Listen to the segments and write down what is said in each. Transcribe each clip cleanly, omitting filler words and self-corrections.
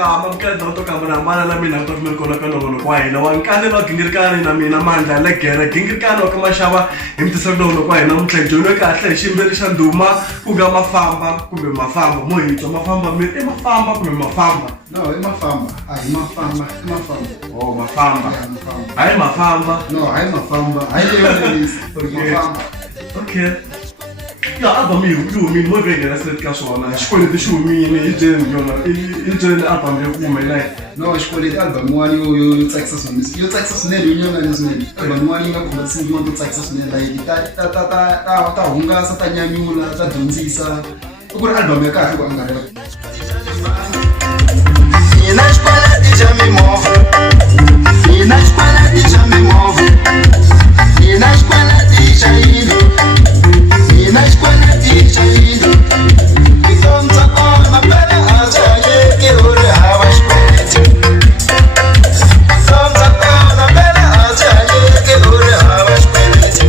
kama mkanda utoka mana mana na mina kwa mko na kana ngono kwa ina wankane ba gingirkane na mina manda legere gingirkane kama shaba imtisabdo no kwa ina mthenje no kahle shimbeli shanduma kuga mafamba kumbe mafamba moyito mafamba me mafamba kumbe mafamba no mafamba ai mafamba oh mafamba ai mafamba no ai mafamba ai leo mafamba okay ya album you mo vega na set ka sona escolhe de chumi ne ije album yo kuma ina no escolhe album wani yo Texas on yo Texas ne yo nyona ne album wani nga kuma singi mo Texas ne like ta hunga sa ta nyanyula ta donzisa ukuri album ya kahle kwa ngare na escola de já me move e na escola de já me move e na escola de já indo e na escola de já indo e vamos a na pera ajaye que ore hava espete vamos a na pera ajaye que ore hava espete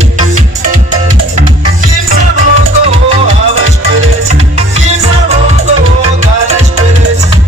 kim saboko hava espete kim saboko kana espete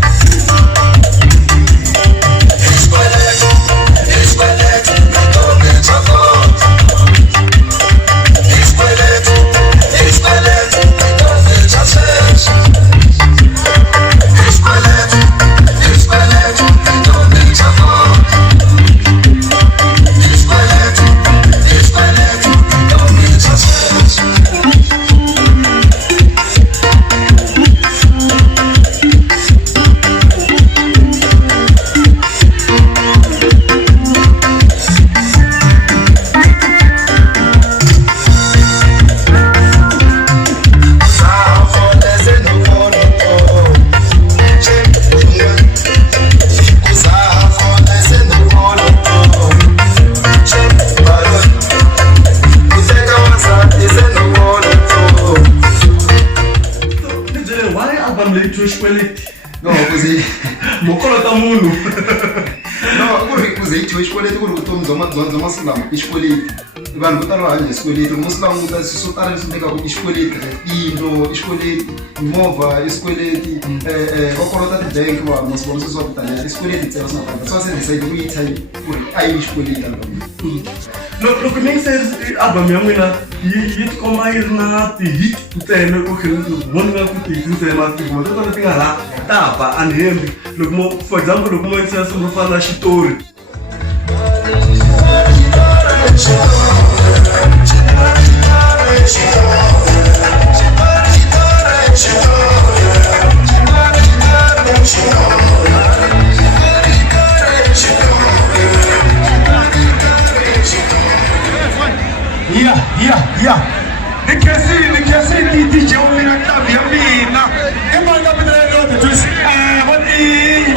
no così mokolo ta munhu no kuri così xikweleti ku ri vutomi bya masilamu i xikweleti vanhu vo tala va hanya hi xikweleti musilamu ta swo tala leswi ndekaku i xikweleti tiyindlo i xikweleti mimovha i xikweleti va kolota tibank vanhu masivona swi swa ku tala i xikweleti ntsena swi nga famba swa se decide ku yi type ku ri a yi xikweleti album loko mi se album ya n'wina yi tikomba yi ri na ti-hit ntsena ku vona nga ku ti-hit ntsena tingoma to tala ti nga la ta ba unhappy loko mo for example loko mo yingisela swilo swo fana na xitori Yeah. Nikasi ni DJ umina tabi amina. Ema nga bidre lote twist. What is?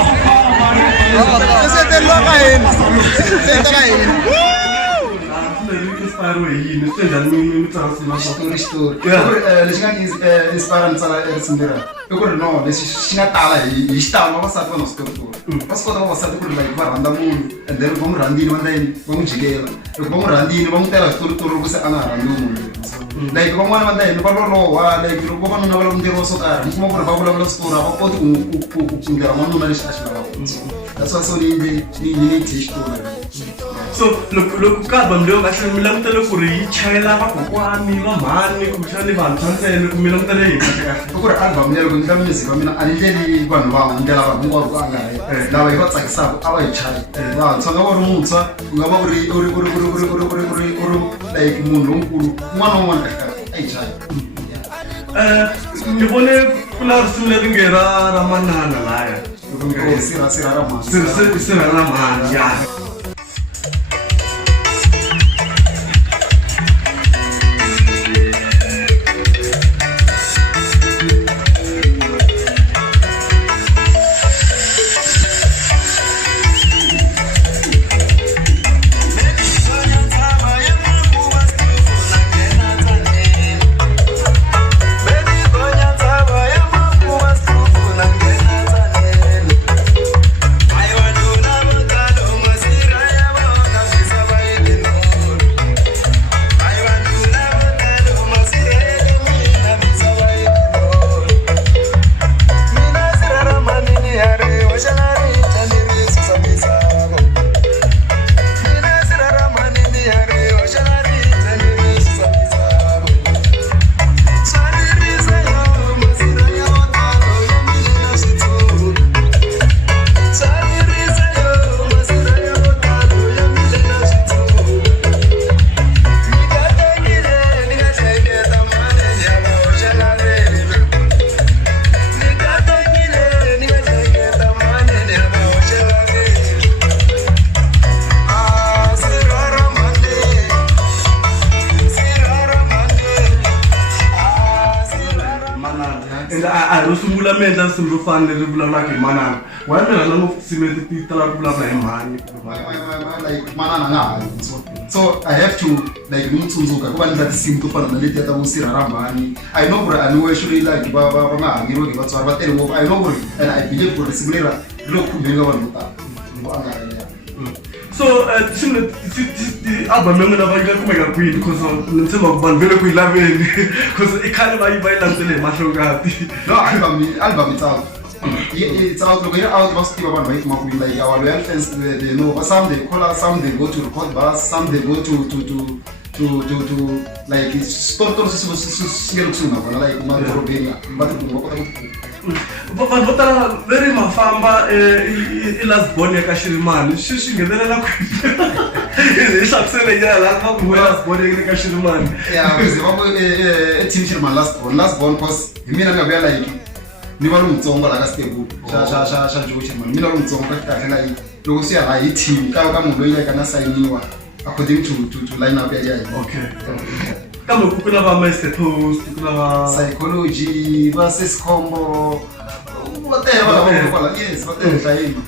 Você tem logo aí. inspire yini senjani mi tsarasina story leswi nga ni inspire ni tsala erisindzera i ku ri no leswi xi nga tala hi xitalo vavasati va na switoritori va swi kota vavasati ku ri like va rhandza munhu and then va n'wi rhandzini va ndlayini va n'wi jikela loko va n'wi rhandzini va n'wi tela switoritori ku se a nga ha rhandzi munhu like van'wana va ndlayini va loloha like loko vavanuna va lava ku ndleriwa swo karhi mi kuma ku ri va vulavula switori a va koti ku ndlela n'wanuna lexi a xi lavaka that's why so ni thye xitori so loko ka album leyo kahle mi langutele ku ri yi chayela vakokwani va mhani kumbexani vantshwa ntsena ku mi langutele yini kahle ku ri album leyo ku ndla music wa mina a ni ndleli vanhu van'we ni ndlela vanhu hinkwavo ku a nga ri lava yi va tsakisaka a va yi chayi vantshwa nga va ri muntshwa ku nga va u ri like munhu lonkulu un'wana na un'wana kahle a yi chayi ni vone ku na risimu leri nge ra manana laya sira ra mhani ya I want to know about and a ro sungula mendla simbo fane ri vulavula hi manana wa mina na ngopfu tinsimu leti ti tala ku vulavula hi mhanyi like manana nga hanyi so I have to like ni mutsundzuka ku va ni tinsimu to fana na leti ta vusira rambani I know ku ri ani we shuri like va nga hanyeriwa hi vatswari va tele ngopfu I know ku ri and I believe ku ri risimu lera ri lo khumbeka vanhu vo tala ngo a nga hanya so tinsimu leti album ya n'wina va yi nga kumeka kwini because ni tshemba ku vanhu ve le ku yi laveni because i khale va yi landzele hi mahlongati no album it's out loko yi ri out va swi tiva vanhu va yi kuma kwini like our loyal fans they know some they call us some they go to record bus some they go to like sport swi nge ri kusuhi na vona like madorobeni va ti va kota ku vanhu vo tala ve ri mafamba i last born ya ka Shirimani swi nghenelela kwini hi hlamusele nyana laha va ku last born ya ka Shirimani yeah because va ku team Shirimani last born cause hi mina ni nga vuya like ni va lontsongo la ka stable xa Joe Shirimani mina lontsongo ka kahle like loko swi ya la hi team ka munhu loyi like na signiwa according to line up ya yena okay kambe ku na va Master Toast ku na va psychology va Sescombo va tele va yes va tele hlayini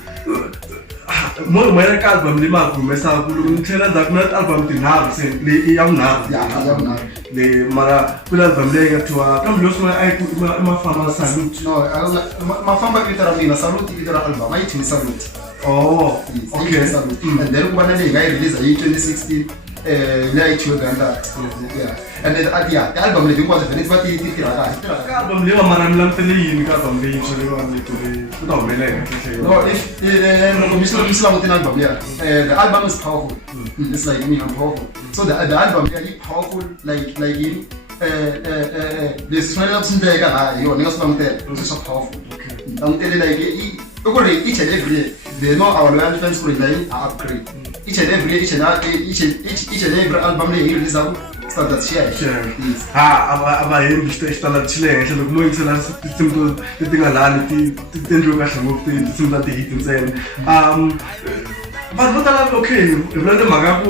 mo ya ka album leyi ma humesa ku loko ni tlhela ndzhaku na album tinharhu se leyi ya vunharhu le mara ku na album leyi nga tiwa kambe leswi a yi ku mafamba Salute no mafamba vito ra mina Salute vito ra album a yi thini Salute oh okay and then ku va na leyi nga yi release hi 2016 leyi thyiwe Gandhat yeah and then the album leti hinkwato vhele ti va ti tirha kahle ka album leyi va mara mi langutele yini ka album leyi leyiwa leti ku ta humelela no if loko mi swi langutini album leya the album is powerful it's like me I'm powerful so the album leya yi powerful like yini leswi swi fanele ku swi endleka laha hi yona ni nga swi langutela swi swa powerful langutele like i ku ri each and every year they know our loyal fans ku ri like a upgrade each and every year each and every album leyi hi releasaku standard aba hembi standard xi le henhla loko mo yingisela tinsimu leti nga lani ti endliwe kahle ngopfu tinsimu ta ti-hit ntsena vanhu vo tala okay hi vula le mhaka ku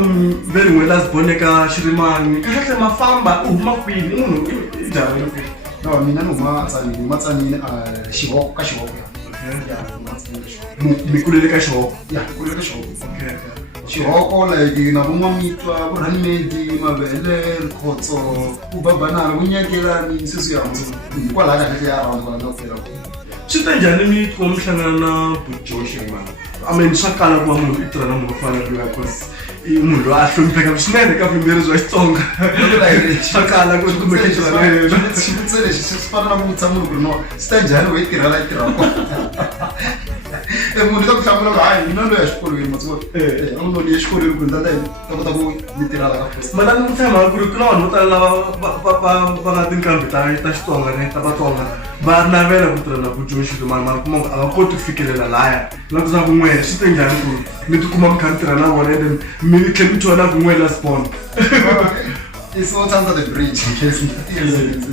ve ri n'we last born eka Shirimani kahle mafamba u huma kwini i munhu i njhani no mina ni huma Tsanini Xihoko ka Xihoko mi kulele ka Xihoko ya kulele ka Xihoko Xihoko like na von'wamitwa vuranimenti mavele rikhotso ku babanana vunyakelani sweswi ya hikwalaho ka ya around kwala na fela swi ta njhani mi kuma mi hlangana na Joe Shirimani I mean swa kala ku va munhu i tirha na munhu fana loyi because i munhu loyi a hlonipheka swinene ka vuyimbeleri bya Xitsonga swa kala ku kumeka i tirha na yena xivutiso lexi swi fana na ku vutisa munhu ku ri no swi ta njhani we i tirha la i tirhaka munhu ta ku hlamula ku hayi mina loyi a xikolweni matsolo munhu loyi exikolweni ku ndata ta kota ku mi tirha la ka post mana ni tshemba ku ri ku na vanhu vo tala lava va nga tinqambi ta Xitsonga ne ta Vatsonga va navela ku tirha na Joe Shirimani mara kuma a va koti ku fikelela lahaya na ku za ku n'we swi te njhani ku mi tikuma mi kha mi tirha na vona and then mi tlhela mi twiwa na ku n'we last born it's all under the bridge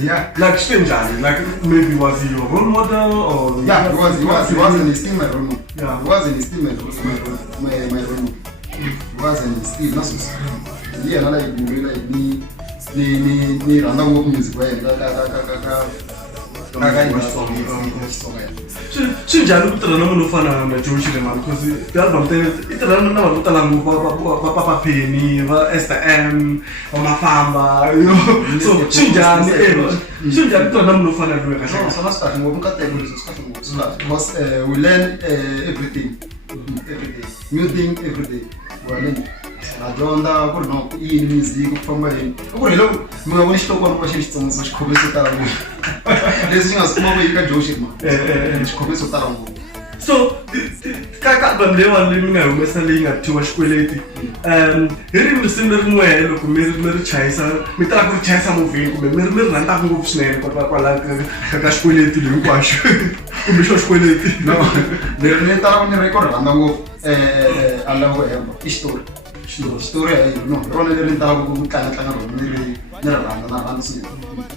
yeah like swi te njhani like maybe was he your role model or yeah he was in still my role model yeah he was in still my role model he was in still not so yeah na like ni rhandza ngopfu music wa yena ka swi njhani ku tirha na munhu wo fana na Joe Shirimani because ti-album tele i tirha na vanhu vo tala ngopfu va Papa Penny va Esther M va Mafamba so swi njhani swi njhani ku tirha na munhu wo fana loyi kahle swona swi kahle ngopfu nkateko leswi swi kahle ngopfu because we learn everything new thing every day wa learn na dyondza ku ri no yini music ku famba yini ku ri loko mi nga voni xitokwana ku va xi Xitsonga xikhomeso tala ngopfu leswi xi nga swi kumaku eka Joe Shirimani xikhomeso tala ngopfu so ka album leyiwani leyi mi nga humesa leyi nga thyiwa Xikweleti hi ri risimu leri n'we loko mi ri chayisa mi tala ku ri chayisa movheni kumbe mi ri rhandzaka ngopfu swinene kwalaho ka Xikweleti leyi hinkwaxo kumbe xo Xikweleti no leri ni tala ku ni ri ku ri rhandza ngopfu a lavo hemba i xitori no rona leri ni talaka ku tlanga rona ni ri rhandza na rhandza swinene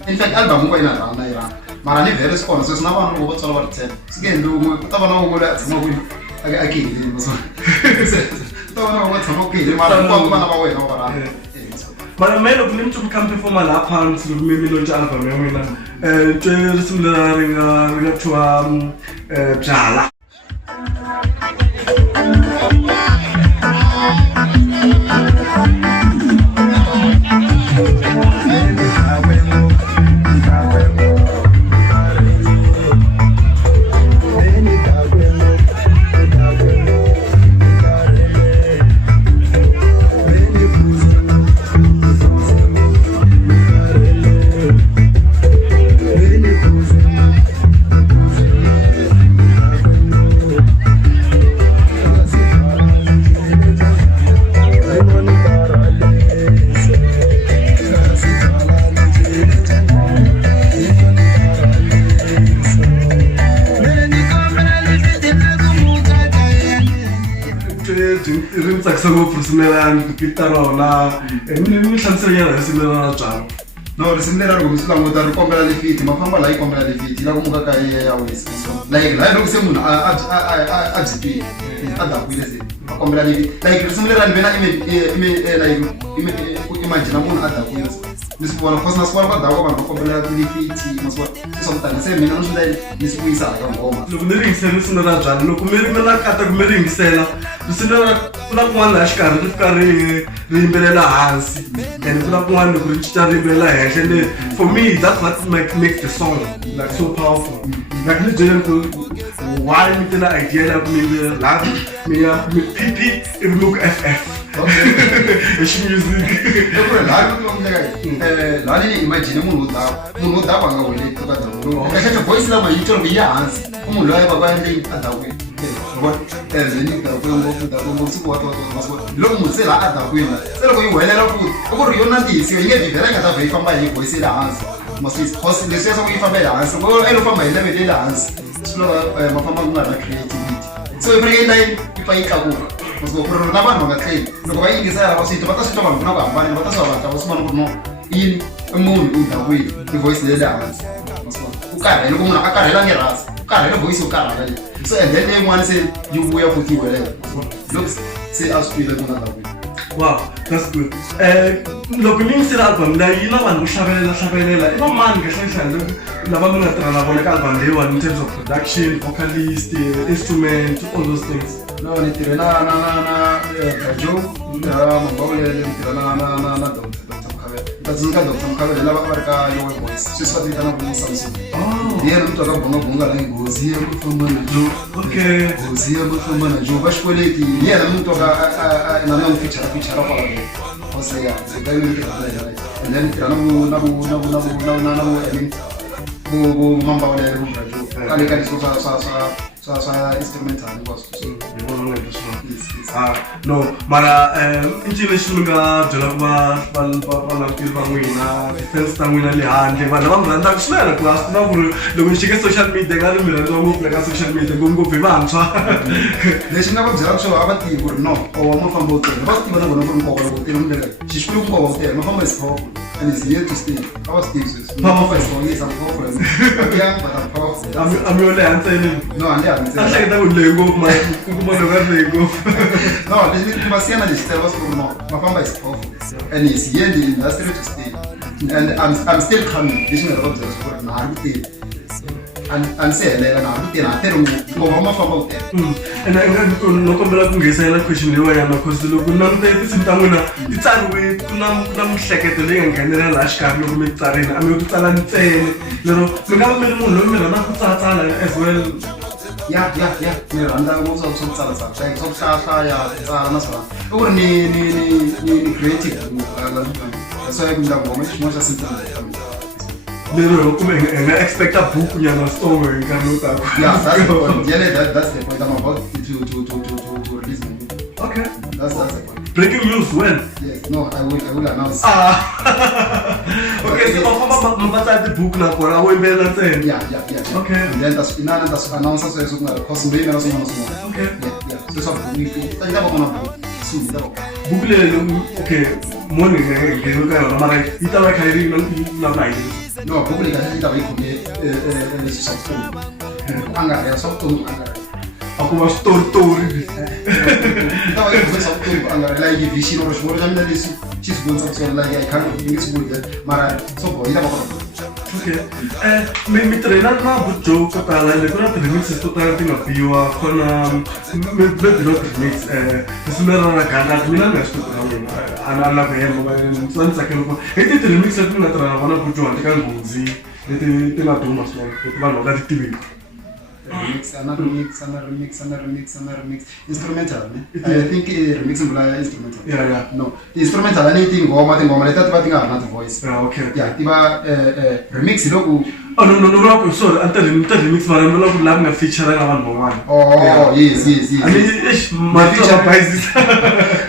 in fact album hinkwayo na rhandza yi rhandza mara ni vhele swi kona sweswi na vanhu loko va tswala va ri tshemba swi nge endli un'we ku ta va na un'we loyi a tshamaka kwini a kehileni ku ta va na un'we a tshamaka kehileni mara hinkwavo vana va wena va va rhandza Mara melo kunim tu kam performa la pan su mimi lo cha album ya mina. Je similar ringa chua bjala. No, risimlera ro kumsila ngota ro kombela le fiti mafamba la ikombela le fiti la kumuka ka ya wesi like la ro kusemu a jipi ada kuileze kombela le fiti like risimlera ni bena ime like imagine mun ada kuileze nisibona khosi nasibona badako abantu kombela le fiti maswa somtana se mina ngisho dai nisibuyisa ka ngoma lokumiringisela usinera njani lokumiringela kata kumiringisela usinera kuna kun'wana la xikarhi ri fika ri yimbelela hansi and kuna kun'wana loko ri cinca ri yimbelela henhla and for me that's what makes the song like so powerful like ni byele ku why mi tena idea ya ku mi la mi ya pp ivi mi ku ff hi ximusic la ni imagine munhu wo dava nga wele ka dawu kahle voice lama yi tsoro yi hansi munhu loyi baba endle adawu ezeni da kwembo da kwembo siku watu maswa lo musela adakwina selo ko yiwelela futhi ukuri yona ndisi yenge vivela nga ta veyifamba yi voice la hansi masisi khosi lesiyasa ku yifamba la hansi ko elo famba yi level la hansi silo mafamba ku nga na creativity so every night ifa yikakuka maswa ku na vanhu nga claim loko va yingisa la vasito va ta swi twa vanhu na ku hambana va ta swi va ta vona ku no yini munhu u dakwini i voice le la hansi maswa ku karhele loko munhu a karhela ngerasi karhele voice u karhele so and then one say you buya futhi whatever looks say us feel like another way. Wow, that's good. Loko mi ngisela album la yi na vanhu hlavelela i va mani kahle lava mi nga tirha na vona ka album leyiwani in terms of production, vocalist, instrument, all those things. No, ni tirha na Joe mabawulele ni tirha na Dr. Mkhabela lava va ri ka Yowe Boys sweswi va vitana ku Samsung yena mtu akabonga la ngozi ya mfamba na Joe Okay, ngozi ya mfamba na Joe va xikweleti yena mtu aka na feature kwala osaya zekayo ni tirha and then tirha na mambawulele ku Joe kale kale so instrumental ngos no, mara incini lexi mi nga byela ku valanguteri va n'wina fans ta n'wina le handle vanhu lava mi rhandzaka swinene ku a swi na ku ri loko ni xike social media nga ri mi rhandziwa ngopfu le ka social media ngopfu hi vantshwa lexi nga va byelaka xo a va tivi ku ri no wa mafamba u tele va swi tiva na vona ku ri nkoka loko u tele mundlela xixikulu ku nkoka u tele mafamba is powerful and is here to stay a va swi tivi sweswi mafamba is powerful young but I'm powerful a mi yo le hantseni no andi a hleketa ku leyi ngopfu ma ku kuma loko a ri leyi ngopfu no lexi va siyana lexi tele va swi ku ri no mafamba is powerful and is here in the industry to stay and I'm still coming lexi nga ta va byela ku ri na ha ri ku tele a ni se helela na ha ri ku tele ha tele ngopfu wa mafamba u tele and no kombela ku ngheselela question leyiwanyana because loko langute tinsimu ta n'wina ti tsariwe ku na mihleketo leyi nga nghenelela laha xikarhi loko mi ti tsarile a mi yo ti tsala ntsene lero mi nga va mi ri munhu loyi mi rhandza ku tsalatsala as well. ya ni rhandza ngopfu swa ku tsalatsala swa ku hlayahlaya tsala naswona i ku ri ni creative so ya ku ndla ngoma xin'wana xa simple lero kumbe hi nga expecta buku nyana story nkarhi lowu taka. Yeah, that's the point. I'm about to release my movie. Okay. That's the point. Breaking news when? Yes, no, I will announce. Okay, so mabasa the book na kora wo imbela ntsena. Yeah. Okay. And then that's announce so so na cause mbe na so. Okay. Yeah. So we ta ba kona soon ta ba. Book le okay, morning ke ka yona mara itaba khairi na night. No, book le ka ta ba ikone software. Anga ya software anga. Aku was tori. Tava eu vou só tudo agora lá e vizinho no choro já me disse ci si bonsa so lá e kan mi si bude mara so bo ida ba. Okay. Mi treina na bujo ko tala le kuna remix to tala tinga piwa kona me no remix sumera na kana mina na sto tala ana be mo ba son sa ke ko ete remix to na tala wana bujo andika nguzi ete tela duma so ete ba no ga tibi remix instrumental ne I think remix mbula instrumental yeah no instrumental anything ngoma leta tiba tinga na voice okay yeah tiba remix loku oh no sorry anta remix mara no loku lab nga feature na one more oh yes I mean ish ma feature prices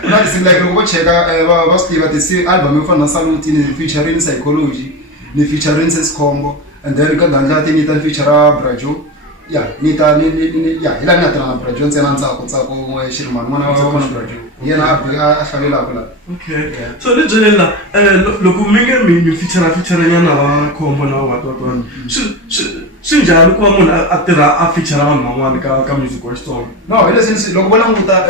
not seem like loku cheka ba Steve this album ufana salute ni featuring psychology ni featuring combo and then ka danja tini ta feature Brajo ya nita ni ya ila na tana Brajo ntsena ntsako Shirman mwana wa Brajo yena a hlavela kula okay so le jelela loko mi feature nyana wa khombo na wa to sinjani ku munhu a tirha a feature vanhu van'wana ka music wa Xitsonga no ile since loko vona nguta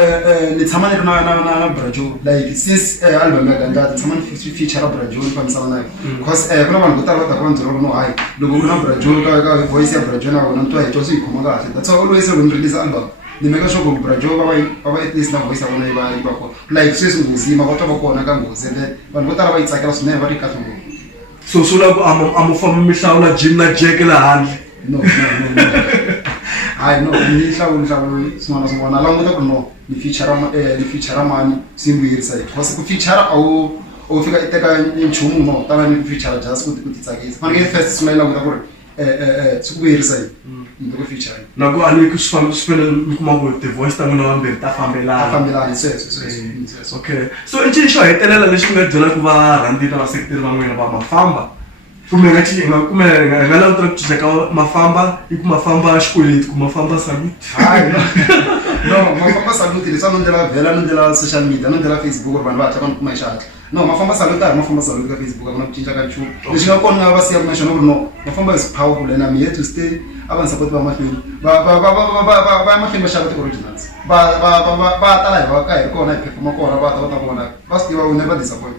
ni tshama ni ri na Brajo like since album ya ganga tshama ni feature Brajo ni fambisana naye because kuna vanhu vo tala va ta ku vandzela no hayi loko kuna Brajo ka voice ya Brajo na vona ntwa hi twa swi hi khoma kahle that's why always when release album ni make sure ku Brajo va at least na voice ya vona yi va kona like sweswi nguzima va twa va kona ka ngozi and vanhu vo tala va yi tsakela swinene va ri kahle ngopfu so sula ku amufamba mihlawula Jim na Jack la handle no hayi no ni hlawula swin'wana languta ku no ni feature mani simbuyerisa because ku feature au fika iteka nchumu no tala ni feature just ku titsakisa fanele first sula languta ku sikubuyerisa ku feature na ku ani ku swifamela mikuma ku the voice ta n'wina vambirhi ta fambelana sweswo okay so i xo hetelela lexi nga byela ku va rhandini va sekiteri va n'wina va mafamba kumbe nga langutela ku cinca ka mafamba i ku mafamba xikweleti ku mafamba salute hayi no mafamba salute leswi a no ndlela vhela no ndlela social media no ndlela Facebook ri vanhu va hatla va ni kuma hi xihatla no mafamba salute mafamba salute ka Facebook a ku na ku cinca ka nchumu lexi nga kona va siya ku naxona ku ri no mafamba is powerful and I'm here to stay a va ni support va mahlweni va mahlweni va xava ti-originals va tala hi va ka hi ri kona hi performa kona va ta vona va swi tiva will never disappoint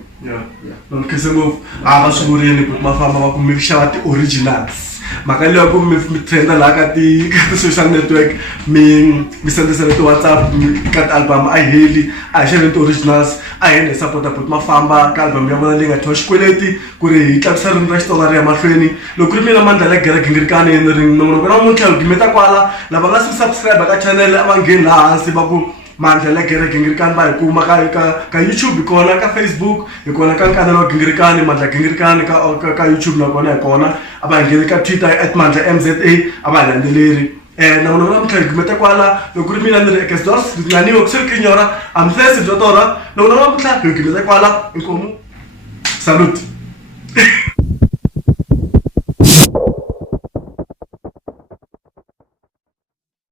no khese ngopfu a va swi vurini ku mafamba va kumbe ku xava ti-originals mhaka leyi ku mi trenda laha ka ti-social network mi sendisela ti-WhatsApp ka ti-album a heli a hi xaveni ti-originals a hi hi support but mafamba ka album ya vona leyi nga thyiwa xikweleti ku ri hi tlakusa ririmi ra Xitsonga ri ya mahlweni loko ku ri mina Mandla Legere Gingirikani ni ri nongonoko na namuntlha hi gimeta kwala lava nga si subscribe ka channel a va ngheni laha hansi va ku Mandla Legere Gingirikani va hi kuma ka YouTube hi kona ka Facebook hi kona ka kanala wa Gingirikani Mandla Gingirikani ka YouTube na kona hi kona a va hi ngheni ka Twitter @mandlamza a va hi landzeleri na namuntlha hi gimeta kwala loko ku ri mina ni ri Ekesdorf ringaniwe ku swi ri kinyora amhlesi byo tora loko namuntlha hi gimeta kwala inkomu salute